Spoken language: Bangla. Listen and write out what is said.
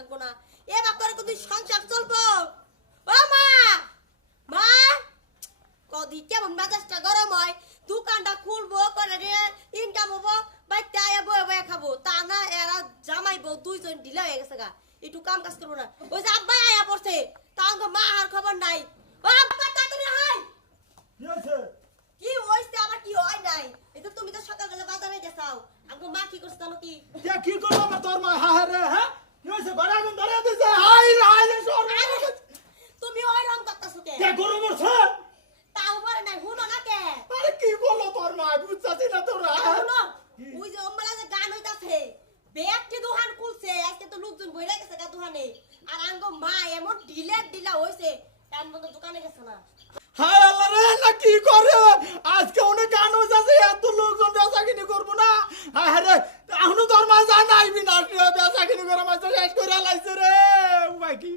থাকবো না এবার করে তুই সংসার চলবো ও মা মা কদি কেমন মেজাজটা গরম হয় দোকানটা খুলবো করে রে ইনকাম হবো বাইতে আয়া বয়ে বয়ে খাবো তা না এরা জামাই বউ দুইজন ঢিলা হয়ে গেছে গা একটু কাম কাজ করবো না ওই যে আব্বা আয়া পড়ছে তা আমাকে মা আর খবর নাই ও আব্বা তাড়াতাড়ি হাই কি হইছে আমার কি হয় নাই এই তো তুমি তো সকালবেলা বাজারে গেছাও আমাকে মা কি করছ জানো কি কি করবো আমার তোর মা হা রে হ্যাঁ কি হইছে বড় আগুন ধরে দিছে হাই হাই তুমি ওই রং করতেছো কে কে গরম হচ্ছে তাও পারে নাই হুনো না কে আরে কি বলো তোর মা বুঝছাছি না তোরা হুনো ওই যে অম্মালা যে গান হইতাছে বেকটি দোকান খুলছে আজকে তো লোকজন বইরা গেছে গা দোকানে আর আঙ্গো মা এমন ঢিলা হইছে এমন মতো দোকানে গেছে না হায় আল্লাহ রে না কি করে আজকে অনেক গান হইতাছে এত লোকজন বেচা কিনি করবো না হায় রে এখনো তোর মা জানাইবি না বেচা কিনি করে মাছ শেষ করে লাইছে রে ভাই কি